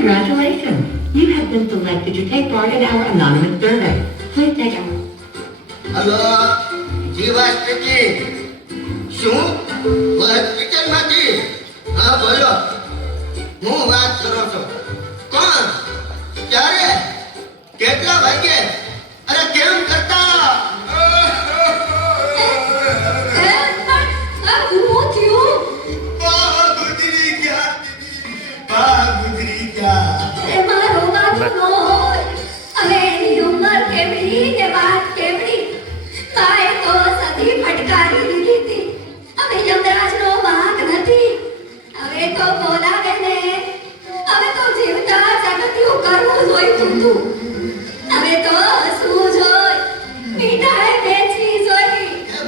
Congratulations. You have been selected to take part in our anonymous survey. Please take our... hello Jiva speaking શું હોસ્પિટલમાંથી હા બોલો હું વાત કરો છો કોણ ક્યારે કેટલા વાગે અરે કેમ કરતા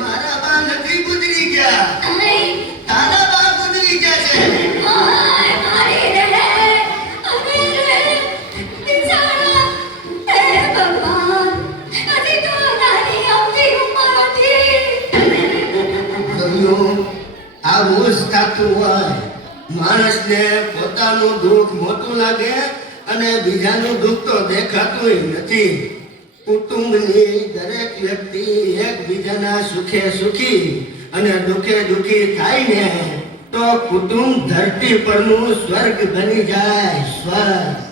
મારા બા નથી ગુજરી ગયા તારા બા ગુજરી ગયા છે આવું જ થતું હોય માણસને પોતાનું દુઃખ મોટું લાગે અને બીજાનું દુઃખ તો દેખાતું નથી કુટુંબની દરેક વ્યક્તિ એકબીજાના સુખે સુખી અને દુઃખે દુઃખી થાય ને તો કુટુંબ ધરતી પરનું સ્વર્ગ બની જાય સ્વર્ગ